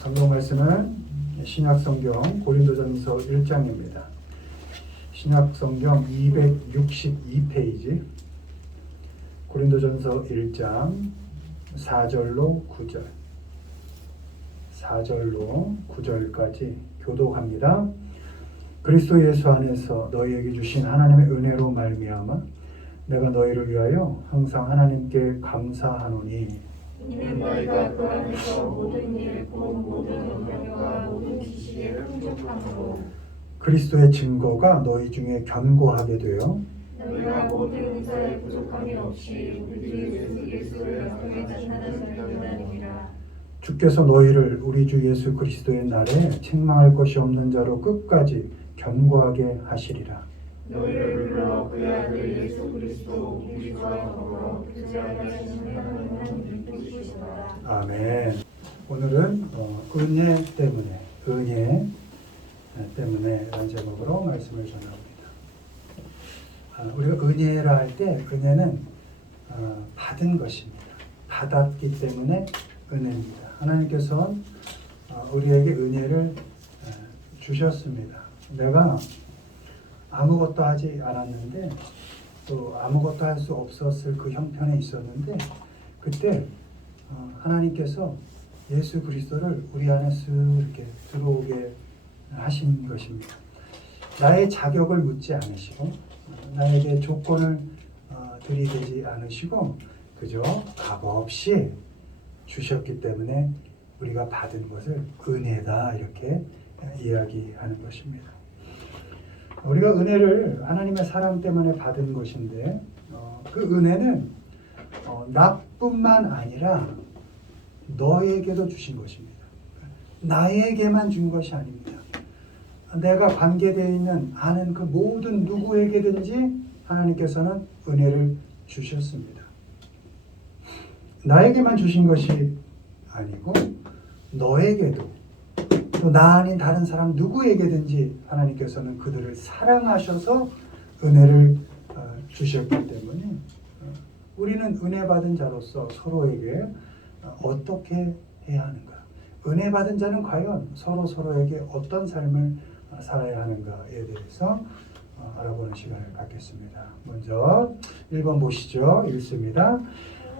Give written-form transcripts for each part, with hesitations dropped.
성경 말씀은 신약성경 고린도전서 1장입니다. 신약성경 262페이지 고린도전서 1장 4절로 9절 4절로 9절까지 교독합니다. 그리스도 예수 안에서 너희에게 주신 하나님의 은혜로 말미암아 내가 너희를 위하여 항상 하나님께 감사하노니 이는 너희가 그 안에서 모든 일 곧 모든 은혜와 모든 지식에 풍족함으로 그리스도의 증거가 너희 중에 견고하게 되어 너희가 모든 은사에 부족함이 없이 우리 주 예수를 영광에 나타나는 것이니라. 주께서 너희를 우리 주 예수 그리스도의 날에 책망할 것이 없는 자로 끝까지 견고하게 하시리라. 너희를 불러 그의 아들 예수 그리스도 우리 주와 더불어 교제하게 하시는 하나님은 이쁘시다. 아멘. 오늘은 은혜 때문에 라는 제목으로 말씀을 전합니다. 우리가 은혜라 할 때 은혜는 받은 것입니다. 받았기 때문에 은혜입니다. 하나님께서 우리에게 은혜를 주셨습니다. 내가 아무것도 하지 않았는데 또 아무것도 할 수 없었을 그 형편에 있었는데 그때 하나님께서 예수 그리스도를 우리 안에 쓱 이렇게 들어오게 하신 것입니다. 나의 자격을 묻지 않으시고 나에게 조건을 들이대지 않으시고 그저 값없이 주셨기 때문에 우리가 받은 것을 은혜다 이렇게 이야기하는 것입니다. 우리가 은혜를 하나님의 사랑 때문에 받은 것인데 그 은혜는 나뿐만 아니라 너에게도 주신 것입니다. 나에게만 준 것이 아닙니다. 내가 관계되어 있는 아는 그 모든 누구에게든지 하나님께서는 은혜를 주셨습니다. 나에게만 주신 것이 아니고 너에게도 또 나 아닌 다른 사람 누구에게든지 하나님께서는 그들을 사랑하셔서 은혜를 주셨기 때문에 우리는 은혜 받은 자로서 서로에게 어떻게 해야 하는가? 은혜 받은 자는 과연 서로에게 어떤 삶을 살아야 하는가에 대해서 알아보는 시간을 갖겠습니다. 먼저 1번 보시죠. 읽습니다.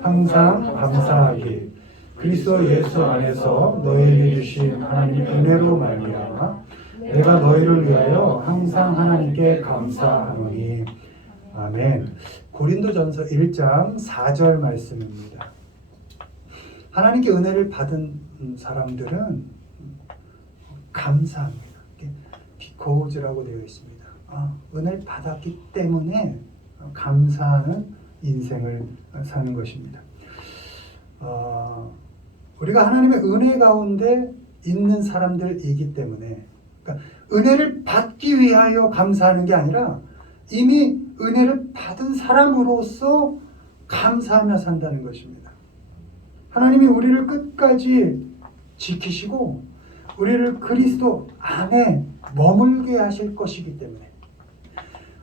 항상 감사하기 그리스도 예수 안에서 너희에게 주신 하나님의 은혜로 말미암아 내가 너희를 위하여 항상 하나님께 감사하노니. 아멘. 고린도전서 1장 4절 말씀입니다. 하나님께 은혜를 받은 사람들은 감사합니다. 비코즈라고 되어 있습니다. 은혜를 받았기 때문에 감사하는 인생을 사는 것입니다. 우리가 하나님의 은혜 가운데 있는 사람들이기 때문에 그러니까 은혜를 받기 위하여 감사하는 게 아니라 이미 은혜를 받은 사람으로서 감사하며 산다는 것입니다. 하나님이 우리를 끝까지 지키시고 우리를 그리스도 안에 머물게 하실 것이기 때문에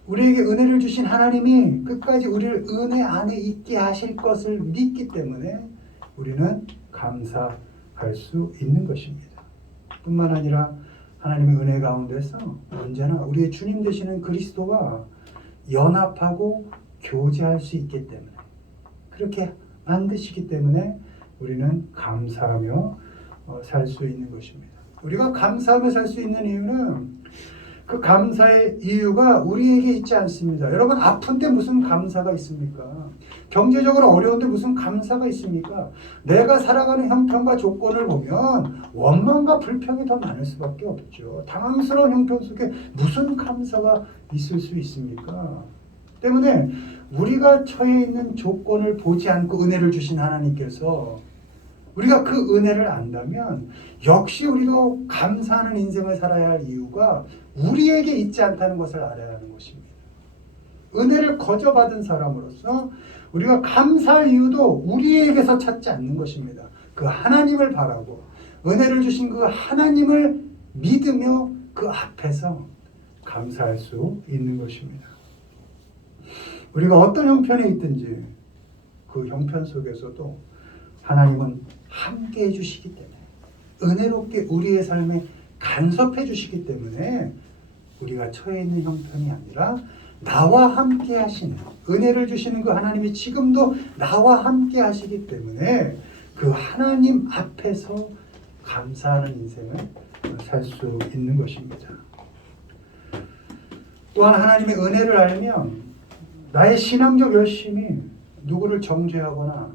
우리에게 은혜를 주신 하나님이 끝까지 우리를 은혜 안에 있게 하실 것을 믿기 때문에 우리는 감사할 수 있는 것입니다. 뿐만 아니라 하나님의 은혜 가운데서 언제나 우리의 주님 되시는 그리스도와 연합하고 교제할 수 있기 때문에 그렇게 만드시기 때문에 우리는 감사하며 살 수 있는 것입니다. 우리가 감사하며 살 수 있는 이유는 그 감사의 이유가 우리에게 있지 않습니다. 여러분 아픈데 무슨 감사가 있습니까? 경제적으로 어려운데 무슨 감사가 있습니까? 내가 살아가는 형편과 조건을 보면 원망과 불평이 더 많을 수밖에 없죠. 당황스러운 형편 속에 무슨 감사가 있을 수 있습니까? 때문에 우리가 처해 있는 조건을 보지 않고 은혜를 주신 하나님께서 우리가 그 은혜를 안다면 역시 우리도 감사하는 인생을 살아야 할 이유가 우리에게 있지 않다는 것을 알아야 하는 것입니다. 은혜를 거저받은 사람으로서 우리가 감사할 이유도 우리에게서 찾지 않는 것입니다. 그 하나님을 바라고 은혜를 주신 그 하나님을 믿으며 그 앞에서 감사할 수 있는 것입니다. 우리가 어떤 형편에 있든지 그 형편 속에서도 하나님은 함께 해주시기 때문에 은혜롭게 우리의 삶에 간섭해 주시기 때문에 우리가 처해 있는 형편이 아니라 나와 함께 하시는, 은혜를 주시는 그 하나님이 지금도 나와 함께 하시기 때문에 그 하나님 앞에서 감사하는 인생을 살 수 있는 것입니다. 또한 하나님의 은혜를 알면 나의 신앙적 열심이 누구를 정죄하거나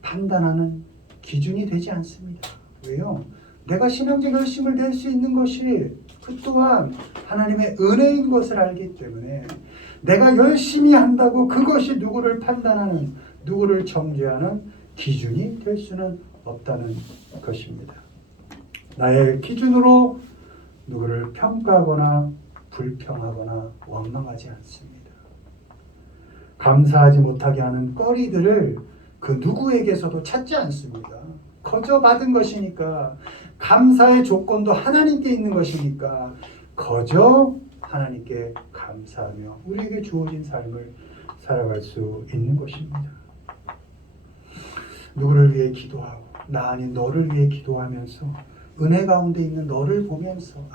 판단하는 기준이 되지 않습니다. 왜요? 내가 신앙적 열심을 낼 수 있는 것이 그 또한 하나님의 은혜인 것을 알기 때문에 내가 열심히 한다고 그것이 누구를 판단하는, 누구를 정죄하는 기준이 될 수는 없다는 것입니다. 나의 기준으로 누구를 평가하거나 불평하거나 원망하지 않습니다. 감사하지 못하게 하는 거리들을 그 누구에게서도 찾지 않습니다. 거저 받은 것이니까, 감사의 조건도 하나님께 있는 것이니까 거저 하나님께 감사하며 우리에게 주어진 삶을 살아갈 수 있는 것입니다. 누구를 위해 기도하고 나 아닌 너를 위해 기도하면서 은혜 가운데 있는 너를 보면서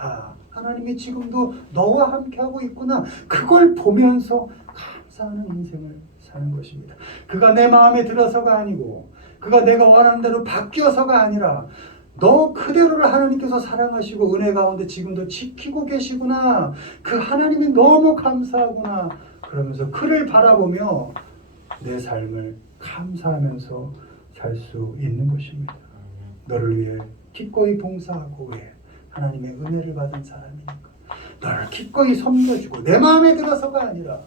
하나님이 지금도 너와 함께하고 있구나, 그걸 보면서 감사하는 인생을 사는 것입니다. 그가 내 마음에 들어서가 아니고 그가 내가 원하는 대로 바뀌어서가 아니라 너 그대로를 하나님께서 사랑하시고 은혜 가운데 지금도 지키고 계시구나, 그 하나님이 너무 감사하구나, 그러면서 그를 바라보며 내 삶을 감사하면서 살 수 있는 것입니다. 너를 위해 기꺼이 봉사하고, 왜? 하나님의 은혜를 받은 사람이니까. 너를 기꺼이 섬겨주고 내 마음에 들어서가 아니라,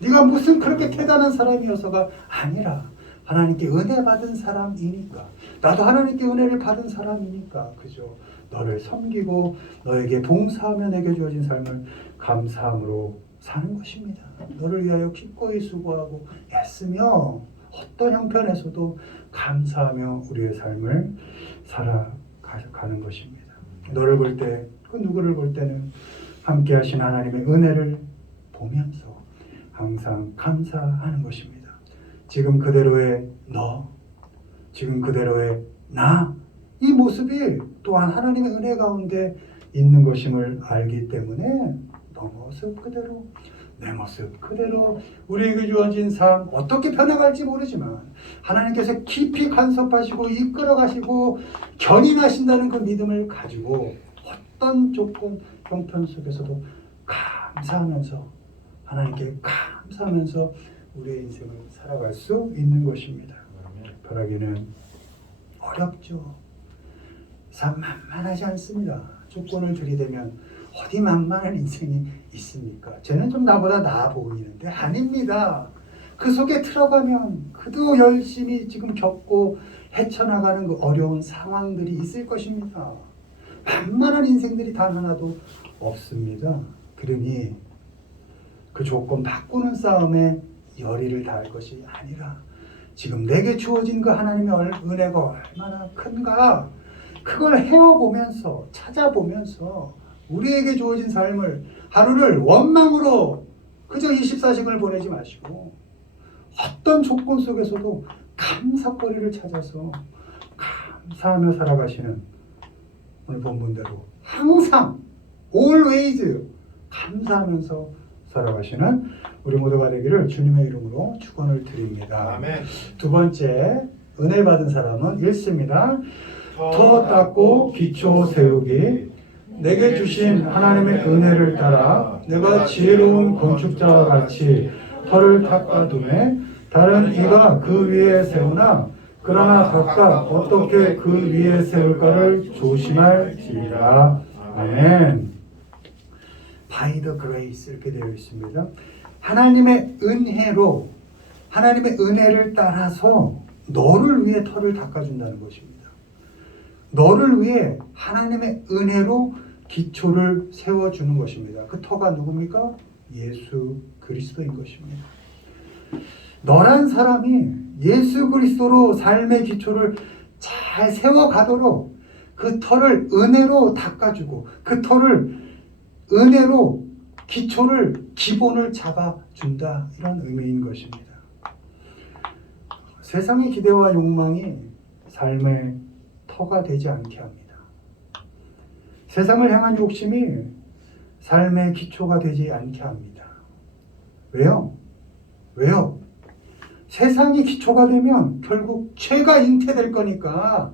네가 무슨 그렇게 대단한 사람이어서가 아니라 하나님께 은혜 받은 사람이니까, 나도 하나님께 은혜를 받은 사람이니까 그죠? 너를 섬기고 너에게 봉사하며 내게 주어진 삶을 감사함으로 사는 것입니다. 너를 위하여 기꺼이 수고하고 애쓰며 어떤 형편에서도 감사하며 우리의 삶을 살아가는 것입니다. 너를 볼 때, 그 누구를 볼 때는 함께 하신 하나님의 은혜를 보면서 항상 감사하는 것입니다. 지금 그대로의 너, 지금 그대로의 나, 이 모습이 또한 하나님의 은혜 가운데 있는 것임을 알기 때문에 너 모습 그대로, 내 모습 그대로 우리에게 주어진 삶 어떻게 변해갈지 모르지만 하나님께서 깊이 간섭하시고 이끌어가시고 견인하신다는 그 믿음을 가지고 어떤 조건, 형편 속에서도 감사하면서, 하나님께 감사하면서 우리의 인생을 살아갈 수 있는 것입니다. 바라기는 어렵죠. 참 만만하지 않습니다. 조건을 들이대면 어디 만만한 인생이 있습니까? 쟤는 좀 나보다 나아 보이는데 아닙니다. 그 속에 들어가면 그도 열심히 지금 겪고 헤쳐나가는 그 어려운 상황들이 있을 것입니다. 만만한 인생들이 단 하나도 없습니다. 그러니 그 조건 바꾸는 싸움에 열의를 다할 것이 아니라 지금 내게 주어진 그 하나님의 은혜가 얼마나 큰가, 그걸 헤어보면서 찾아보면서 우리에게 주어진 삶을, 하루를 원망으로 그저 24시간을 보내지 마시고 어떤 조건 속에서도 감사거리를 찾아서 감사하며 살아가시는, 오늘 본문대로 항상 always 감사하면서 살아가시는 우리 모두가 되기를 주님의 이름으로 축원을 드립니다. 아멘. 두 번째, 은혜 받은 사람은 읽습니다. 터 닦고 기초 세우기. 내게 주신 하나님의 은혜를 따라 내가 지혜로운 건축자와 같이 터를 닦아두매 다른 이가 그 위에 세우나 그러나 각각 어떻게 그 위에 세울까를 조심할지니라. 아멘. By the grace 이렇게 되어 있습니다. 하나님의 은혜로, 하나님의 은혜를 따라서 너를 위해 터를 닦아준다는 것입니다. 너를 위해 하나님의 은혜로 기초를 세워주는 것입니다. 그 터가 누굽니까? 예수 그리스도인 것입니다. 너란 사람이 예수 그리스도로 삶의 기초를 잘 세워가도록 그 터를 은혜로 닦아주고 그 터를 은혜로 기초를, 기본을 잡아준다, 이런 의미인 것입니다. 세상의 기대와 욕망이 삶의 터가 되지 않게 합니다. 세상을 향한 욕심이 삶의 기초가 되지 않게 합니다. 왜요? 왜요? 세상이 기초가 되면 결국 죄가 잉태될 거니까.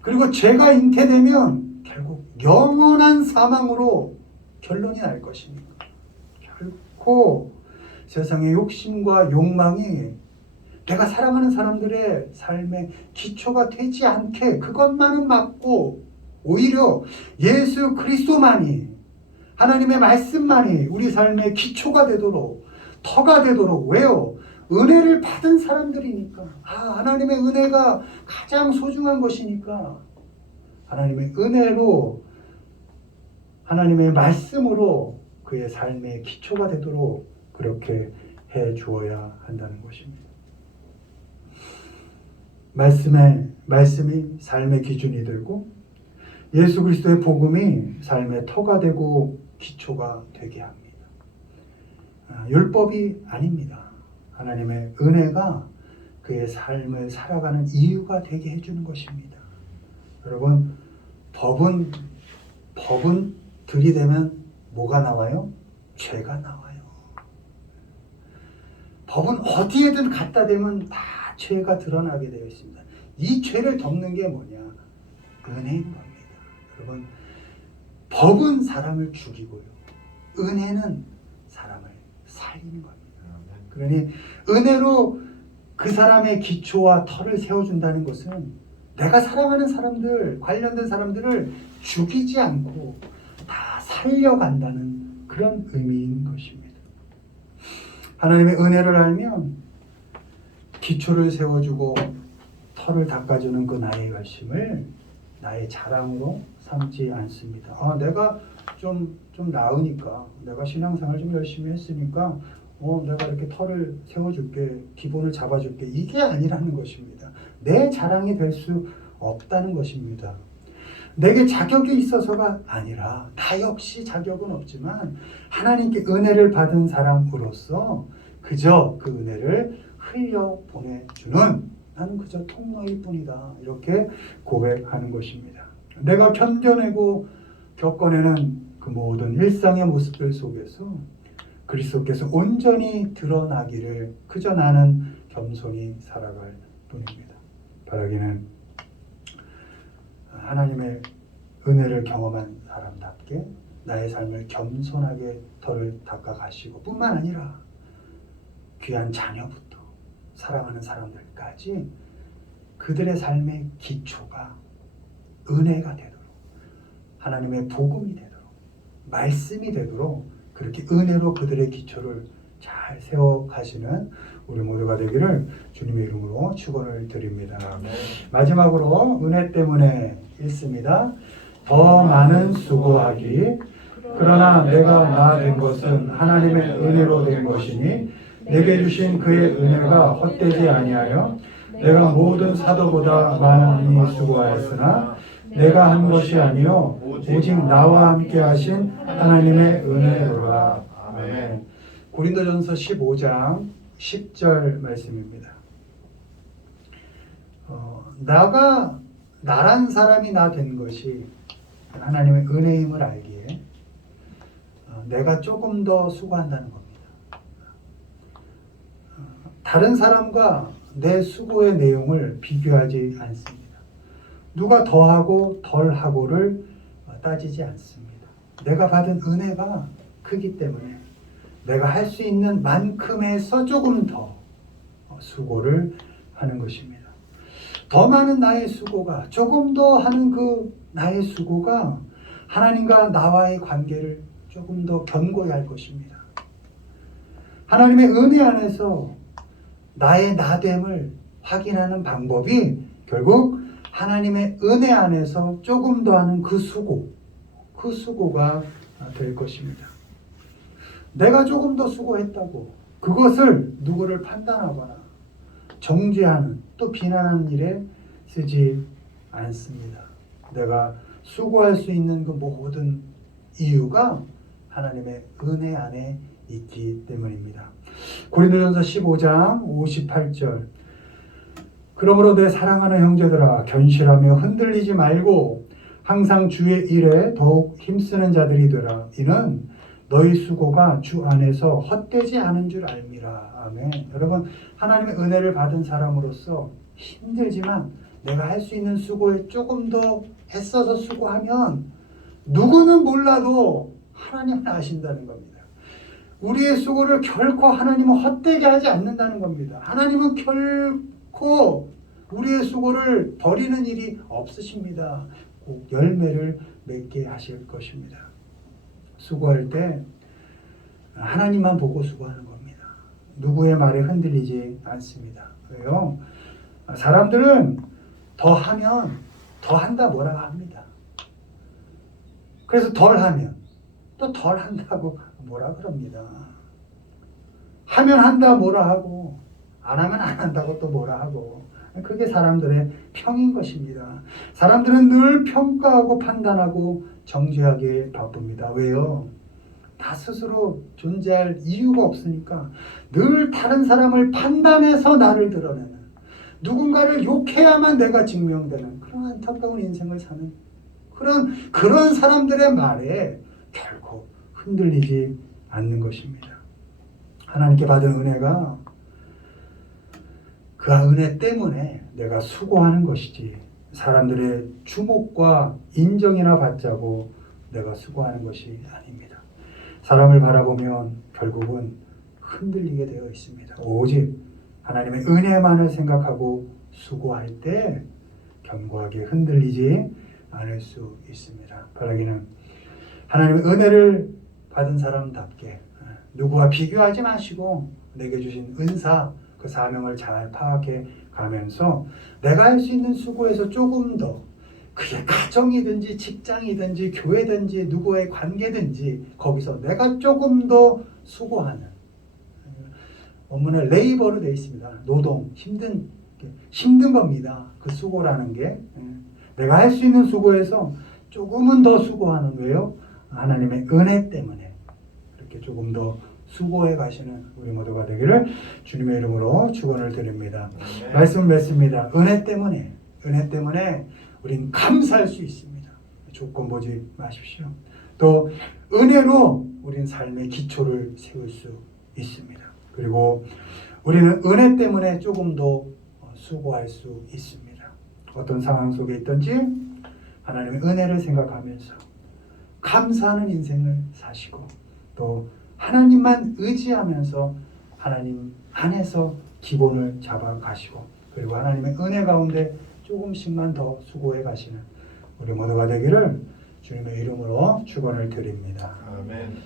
그리고 죄가 잉태되면 결국 영원한 사망으로 결론이 날 것이니까. 결코 세상의 욕심과 욕망이 내가 사랑하는 사람들의 삶의 기초가 되지 않게 그것만은 막고 오히려 예수 그리스도만이 하나님의 말씀만이 우리 삶의 기초가 되도록 터가 되도록 왜요? 은혜를 받은 사람들이니까 하나님의 은혜가 가장 소중한 것이니까 하나님의 은혜로 하나님의 말씀으로 그의 삶의 기초가 되도록 그렇게 해 주어야 한다는 것입니다. 말씀이 삶의 기준이 되고 예수 그리스도의 복음이 삶의 터가 되고 기초가 되게 합니다. 율법이 아닙니다. 하나님의 은혜가 그의 삶을 살아가는 이유가 되게 해주는 것입니다. 여러분, 법은 들이대면 뭐가 나와요? 죄가 나와요. 법은 어디에든 갖다 대면 다 죄가 드러나게 되어 있습니다. 이 죄를 덮는 게 뭐냐? 은혜인 겁니다. 여러분, 법은 사람을 죽이고요. 은혜는 사람을 살리는 겁니다. 그러니 은혜로 그 사람의 기초와 터를 세워준다는 것은 내가 사랑하는 사람들, 관련된 사람들을 죽이지 않고 다 살려간다는 그런 의미인 것입니다. 하나님의 은혜를 알면 기초를 세워주고 터를 닦아주는 그 나의 열심을 나의 자랑으로 삼지 않습니다. 내가 좀 나으니까, 내가 신앙생활 좀 열심히 했으니까 내가 이렇게 터를 세워줄게, 기본을 잡아줄게, 이게 아니라는 것입니다. 내 자랑이 될 수 없다는 것입니다. 내게 자격이 있어서가 아니라 나 역시 자격은 없지만 하나님께 은혜를 받은 사람으로서 그저 그 은혜를 흘려 보내주는 나는 그저 통로일 뿐이다, 이렇게 고백하는 것입니다. 내가 견뎌내고 겪어내는 그 모든 일상의 모습들 속에서 그리스도께서 온전히 드러나기를 그저 나는 겸손히 살아갈 뿐입니다. 바라기는 하나님의 은혜를 경험한 사람답게 나의 삶을 겸손하게 덜 닦아가시고 뿐만 아니라 귀한 자녀부터 사랑하는 사람들까지 그들의 삶의 기초가 은혜가 되도록, 하나님의 복음이 되도록, 말씀이 되도록 그렇게 은혜로 그들의 기초를 잘 세워가시는 우리 모두가 되기를 주님의 이름으로 축원을 드립니다. 마지막으로 은혜 때문에 읽습니다. 더 많은 수고하기, 그러나 내가 나 된 것은 하나님의 은혜로 된 것이니 내게 주신 그의 은혜가 헛되지 아니하여 내가 모든 사도보다 많이 수고하였으나 내가 한 것이 아니요 오직 나와 함께 하신 하나님의 은혜로라. 아멘. 고린도전서 15장 10절 말씀입니다. 나란 사람이 나 된 것이 하나님의 은혜임을 알기에 내가 조금 더 수고한다는 겁니다. 다른 사람과 내 수고의 내용을 비교하지 않습니다. 누가 더하고 덜하고를 따지지 않습니다. 내가 받은 은혜가 크기 때문에 내가 할 수 있는 만큼에서 조금 더 수고를 하는 것입니다. 더 많은 나의 수고가, 조금 더 하는 그 나의 수고가 하나님과 나와의 관계를 조금 더 견고히 할 것입니다. 하나님의 은혜 안에서 나의 나됨을 확인하는 방법이 결국 하나님의 은혜 안에서 조금 더 하는 그 수고가 될 것입니다. 내가 조금 더 수고했다고 그것을 누구를 판단하거나 정죄하는 또 비난하는 일에 쓰지 않습니다. 내가 수고할 수 있는 그 모든 이유가 하나님의 은혜 안에 있기 때문입니다. 고린도전서 15장 58절 그러므로 내 사랑하는 형제들아 견실하며 흔들리지 말고 항상 주의 일에 더욱 힘쓰는 자들이 되라. 이는 너희 수고가 주 안에서 헛되지 않은 줄 알미라. 아멘. 여러분, 하나님의 은혜를 받은 사람으로서 힘들지만 내가 할 수 있는 수고에 조금 더 애써서 수고하면 누구는 몰라도 하나님은 아신다는 겁니다. 우리의 수고를 결코 하나님은 헛되게 하지 않는다는 겁니다. 하나님은 결코 우리의 수고를 버리는 일이 없으십니다. 꼭 열매를 맺게 하실 것입니다. 수고할 때 하나님만 보고 수고하는 겁니다. 누구의 말에 흔들리지 않습니다. 왜요? 사람들은 더 하면 더 한다 뭐라고 합니다. 그래서 덜 하면 또 덜 한다고 뭐라 그럽니다. 하면 한다 뭐라 하고 안 하면 안 한다고 또 뭐라 하고 그게 사람들의 평인 것입니다. 사람들은 늘 평가하고 판단하고 정죄하기에 바쁩니다. 왜요? 나 스스로 존재할 이유가 없으니까 늘 다른 사람을 판단해서 나를 드러내는 누군가를 욕해야만 내가 증명되는 그런 안타까운 인생을 사는 그런 사람들의 말에 결코 흔들리지 않는 것입니다. 하나님께 받은 은혜가 그 은혜 때문에 내가 수고하는 것이지 사람들의 주목과 인정이나 받자고 내가 수고하는 것이 아닙니다. 사람을 바라보면 결국은 흔들리게 되어 있습니다. 오직 하나님의 은혜만을 생각하고 수고할 때 견고하게 흔들리지 않을 수 있습니다. 바라기는 하나님의 은혜를 받은 사람답게 누구와 비교하지 마시고 내게 주신 은사 그 사명을 잘 파악해 가면서 내가 할 수 있는 수고에서 조금 더 그게 가정이든지 직장이든지 교회든지 누구의 관계든지 거기서 내가 조금 더 수고하는 원문에 레이버로 되어 있습니다. 노동, 힘든 겁니다. 그 수고라는 게 내가 할 수 있는 수고에서 조금은 더 수고하는 왜요? 하나님의 은혜 때문에 그렇게 조금 더 수고해 가시는 우리 모두가 되기를 주님의 이름으로 축원을 드립니다. 네. 말씀 맺습니다. 은혜 때문에 우린 감사할 수 있습니다. 조건 보지 마십시오. 또 은혜로 우린 삶의 기초를 세울 수 있습니다. 그리고 우리는 은혜 때문에 조금 더 수고할 수 있습니다. 어떤 상황 속에 있든지 하나님의 은혜를 생각하면서 감사하는 인생을 사시고 또 하나님만 의지하면서 하나님 안에서 기본을 잡아 가시고 그리고 하나님의 은혜 가운데 조금씩만 더 수고해 가시는 우리 모두가 되기를 주님의 이름으로 축원을 드립니다. 아멘.